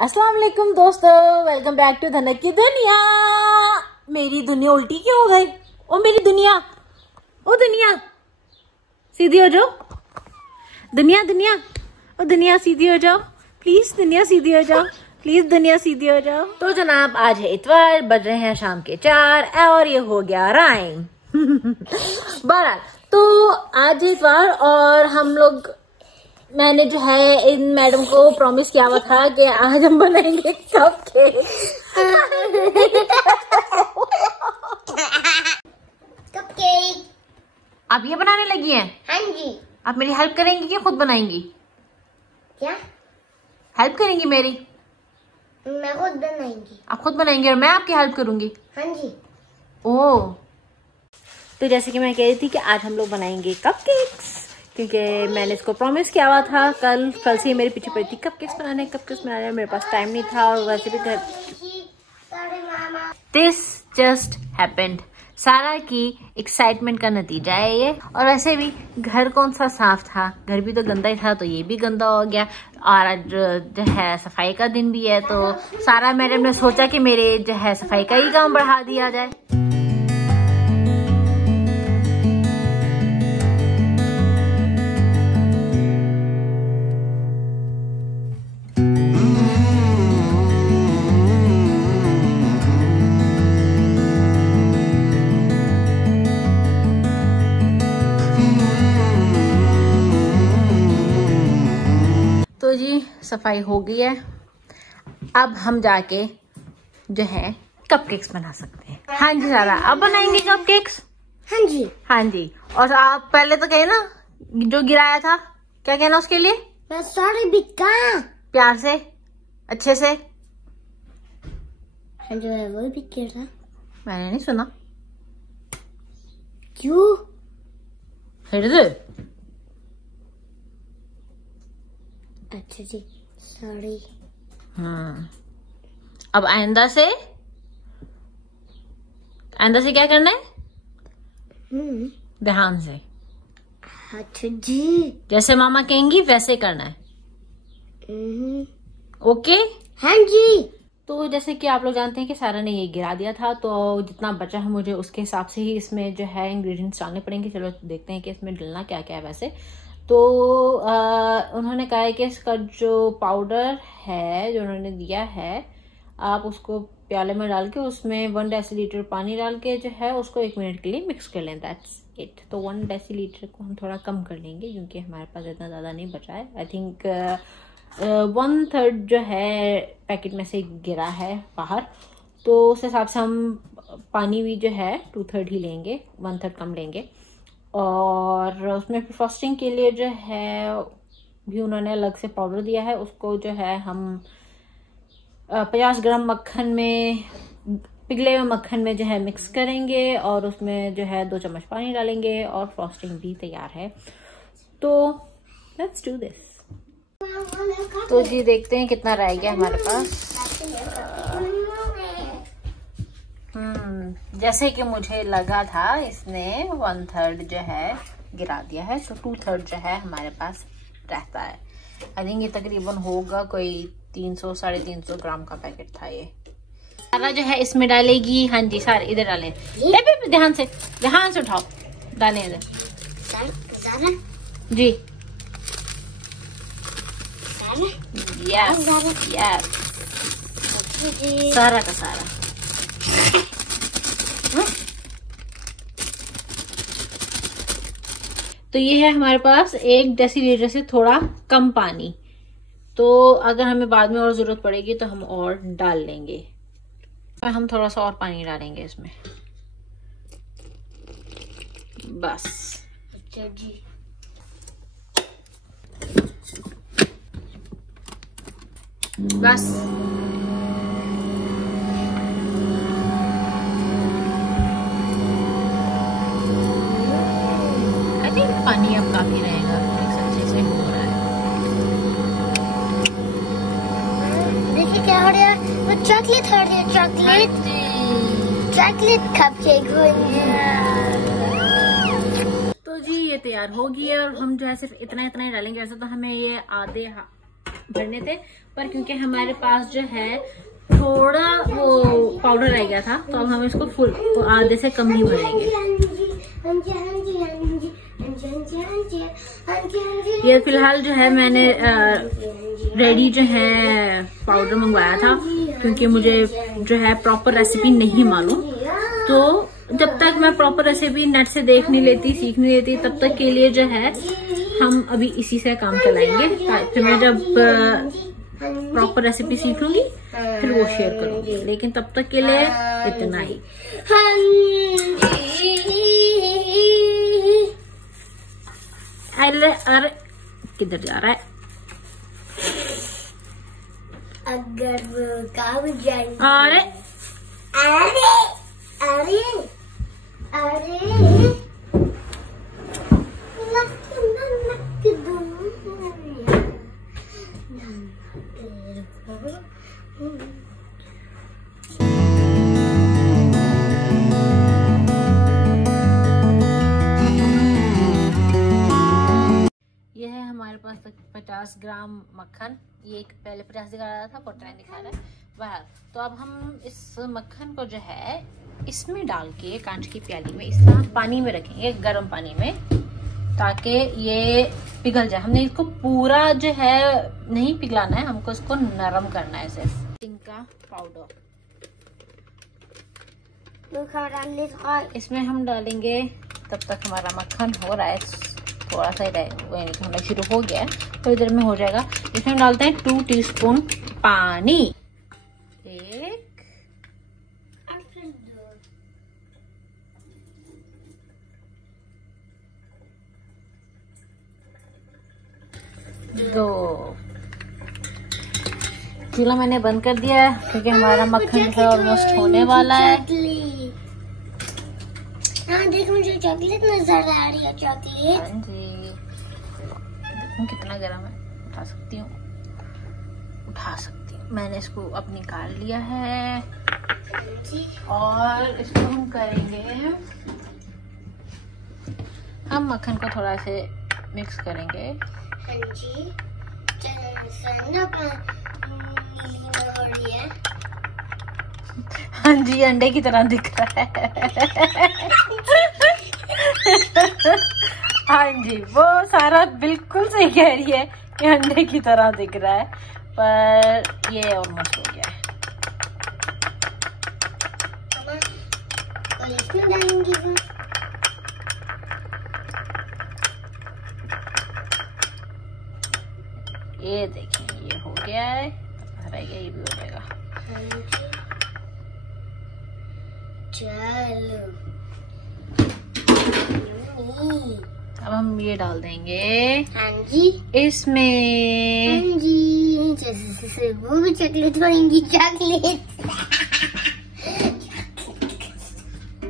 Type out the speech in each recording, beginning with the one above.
अस्सलाम वालेकुम दोस्तों, वेलकम बैक टू धनक की दुनिया। मेरी दुनिया उल्टी क्यों हो गई? ओ मेरी दुनिया, ओ दुनिया सीधी हो जाओ। दुनिया दुनिया, ओ दुनिया सीधी हो जाओ प्लीज। दुनिया सीधी हो जाओ प्लीज, दुनिया सीधी हो जाओ। तो जनाब आज है इतवार, बज रहे हैं शाम के 4 और ये हो गया राइम। बहरहाल तो आज है इतवार और हम लोग, मैंने जो है इन मैडम को प्रॉमिस किया हुआ था कि आज हम बनाएंगे कपकेक। कपकेक आप ये बनाने लगी हैं? हाँ जी। आप मेरी हेल्प करेंगी कि खुद बनाएंगी? क्या हेल्प करेंगी मेरी? मैं खुद बनाएंगी। आप खुद बनाएंगी और मैं आपकी हेल्प करूंगी? हाँ जी। ओह, तो जैसे कि मैं कह रही थी कि आज हम लोग बनाएंगे कपकेक्स, क्योंकि मैंने इसको प्रॉमिस किया हुआ था। कल से ही मेरे पीछे पड़ी थी कपकेक्स बनाने। मेरे पास टाइम नहीं था और वैसे भी घर। This just happened. सारा की एक्साइटमेंट का नतीजा है ये। और वैसे भी घर कौन सा साफ था, घर भी तो गंदा ही था, तो ये भी गंदा हो गया। और आज जो है सफाई का दिन भी है, तो सारा मैडम ने सोचा कि मेरे जो है सफाई का ही काम बढ़ा दिया जाए। तो जी सफाई हो गई है, अब हम जाके जो है कपकेक्स बना सकते हैं। हाँ जी सारा, अब बनाएंगे कपकेक्स। हाँ जी। हाँ जी। और आप पहले तो कहे ना, जो गिराया था क्या कहना उसके लिए? मैं सारी बिका प्यार से, अच्छे से। हाँ जो है वो भी गिरा। मैंने नहीं सुना। क्यों? फिर दे। अच्छा जी, सॉरी। अब आइंदा से क्या करना है? ध्यान से। अच्छा जी। जैसे मामा कहेंगी वैसे करना है। ओके? हाँ जी। तो जैसे कि आप लोग जानते हैं कि सारा ने ये गिरा दिया था, तो जितना बचा है मुझे उसके हिसाब से ही इसमें जो है इंग्रेडिएंट्स डालने पड़ेंगे। चलो देखते हैं कि इसमें डलना क्या क्या है। वैसे तो उन्होंने कहा है कि इसका जो पाउडर है जो उन्होंने दिया है, आप उसको प्याले में डाल के उसमें 1 डेसीलीटर पानी डाल के जो है उसको 1 मिनट के लिए मिक्स कर लें। That's it. तो 1 डेसीलीटर को हम थोड़ा कम कर लेंगे क्योंकि हमारे पास इतना ज़्यादा नहीं बचा है। आई थिंक 1/3 जो है पैकेट में से गिरा है बाहर, तो उस हिसाब से हम पानी भी जो है 2/3 ही लेंगे, 1/3 कम लेंगे। और उसमें फ्रॉस्टिंग के लिए जो है भी उन्होंने अलग से पाउडर दिया है। उसको जो है हम 50 ग्राम मक्खन में, पिघले हुए मक्खन में जो है मिक्स करेंगे और उसमें जो है 2 चम्मच पानी डालेंगे और फ्रॉस्टिंग भी तैयार है। तो लेट्स डू दिस। तो जी देखते हैं कितना रह गया हमारे पास। जैसे कि मुझे लगा था इसने 1/3 जो है गिरा दिया है, तो 2/3 जो है हमारे पास रहता है। आई थिंक ये तकरीबन होगा कोई 300-350 ग्राम का पैकेट था ये। सारा जो है इसमें डालेगी। हाँ जी सारे इधर डालें। ध्यान से उठाओ, डालें इधर जी। यस यस, सारा का सारा। तो ये है हमारे पास 1 डेसीलीटर से थोड़ा कम पानी। तो अगर हमें बाद में और जरूरत पड़ेगी तो हम और डाल लेंगे। हम थोड़ा सा और पानी डालेंगे इसमें, बस। अच्छा जी। बस आई थिंक पानी अब काफी रहेगा, अच्छे से हो रहा है। देखिए क्या हो रहा है, वो चॉकलेट हो रही है। चॉकलेट कपकेक हो रही है। तो जी ये तैयार हो गई है और हम जो है सिर्फ इतना ही डालेंगे। वैसे तो हमें ये आधे भरने थे, पर क्योंकि हमारे पास जो है थोड़ा वो पाउडर रह गया था, तो अब हम इसको फुल आधे से कम ही भरेंगे। ये फिलहाल जो है मैंने रेडी जो है पाउडर मंगवाया था, क्योंकि मुझे जो है प्रॉपर रेसिपी नहीं मालूम। तो जब तक मैं प्रॉपर रेसिपी नेट से देख नहीं लेती, सीख नहीं लेती, तब तक के लिए जो है हम अभी इसी से काम चलाएंगे। फिर मैं जब प्रॉपर रेसिपी सीख लूंगी फिर वो शेयर करूंगी, लेकिन तब तक के लिए इतना ही। अरे किधर जा रहा है? अगर वो काम जाएंगे। अरे अरे अरे अरे यह है हमारे पास 50 ग्राम मक्खन। ये एक पहले 50 दिखा रहा था, 49 दिखा रहा है बाहर। तो अब हम इस मक्खन को जो है इसमें डाल के कांच की प्याली में इस तरह पानी में रखेंगे, गर्म पानी में, ताकि ये पिघल जाए। हमने इसको पूरा जो है नहीं पिघलाना है, हमको इसको नरम करना है। ऐसे इनका पाउडर इसमें हम डालेंगे। तब तक हमारा मक्खन हो रहा है, थोड़ा सा होना शुरू हो गया है, थोड़ी देर में हो जाएगा। इसमें डालते हैं 2 टीस्पून पानी। 1 2। चूल्हा मैंने बंद कर दिया है, क्योंकि हमारा मक्खन जो है ऑलमोस्ट होने वाला है। हाँ देखो, मुझे चॉकलेट नजर आ रही है। चॉकलेट, हाँ जी, देखो कितना गर्म है। उठा सकती हूँ, उठा सकती हूँ। मैंने इसको अब निकाल लिया है और इसको हम करेंगे, हम मक्खन को थोड़ा से मिक्स करेंगे। हाँ जी, हाँ जी, अंडे की तरह दिख रहा है। हाँ जी, वो सारा बिल्कुल सही कह रही है कि अंडे की तरह दिख रहा है, पर ये ऑलमोस्ट हो गया है। ये देखिए, ये हो गया है। रह गया, ये भी हो जाएगा। चलो, अब हम ये डाल देंगे। हाँ जी, इसमें। हाँ जी, जैसे वो भी चॉकलेट बनेंगी। चॉकलेट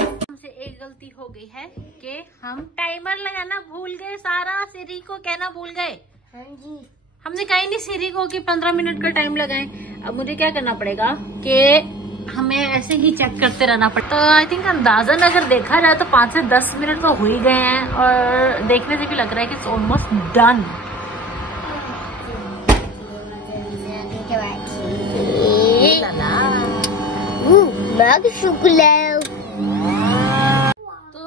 हमसे एक गलती हो गई है कि हम टाइमर लगाना भूल गए, सारा सिरी को कहना भूल गए। हाँ जी, हमने कहीं नहीं सिरी को कि 15 मिनट का टाइम लगाएं। अब मुझे क्या करना पड़ेगा कि हमें ऐसे ही चेक करते रहना पड़ता। तो आई थिंक अंदाजन अगर देखा जाए तो 5 से 10 मिनट तो हो ही गए हैं, और देखने से भी लग रहा है कि इट्स ऑलमोस्ट डन। तो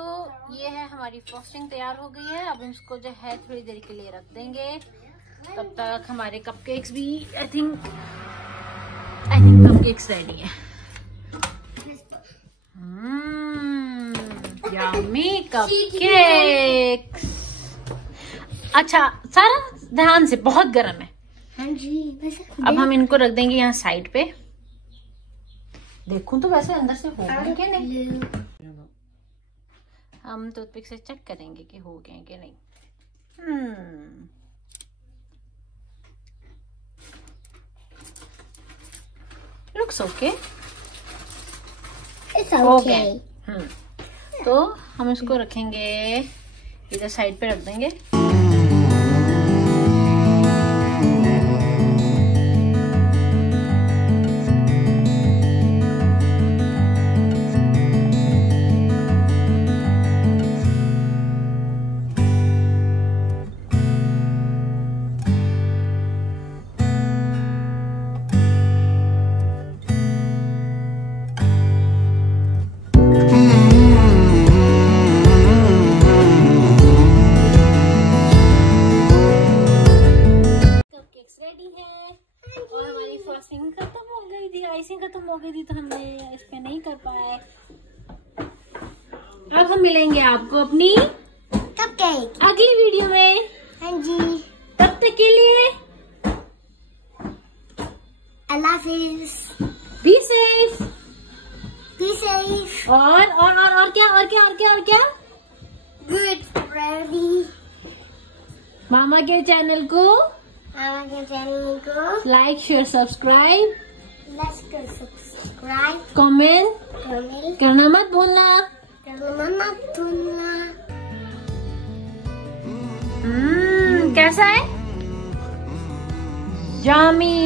ये है हमारी फ्रॉस्टिंग तैयार हो गई है। अब इसको जो है थोड़ी देर के लिए रख देंगे। तब तक हमारे कपकेक्स भी आई थिंक कपकेक्स रेडी है। Yummy cupcakes. अच्छा, सारा ध्यान से, बहुत गर्म है। हाँ जी, अब हम इनको रख देंगे यहाँ साइड पे। देखूं तो वैसे अंदर से हो गए कि नहीं। हम टूथपिक से चेक करेंगे कि हो गए कि नहीं। लुक्स ओके, हो गए। तो हम इसको रखेंगे इधर साइड पे रख देंगे। फ्रॉस्टिंग खत्म हो गई थी, आइसिंग खत्म हो गई थी, तो हमने इस पे नहीं कर पाए। अब हम मिलेंगे आपको अपनी कपकेक अगली वीडियो में। हाँ जी, तब तक के लिए अल्लाह हाफिज, बी सेफ। बी सेफ और क्या गुड रेडी। मामा के चैनल को हमारे चैनल को like share subscribe subscribe comment करना मत भूलना। कैसा है? यम्मी।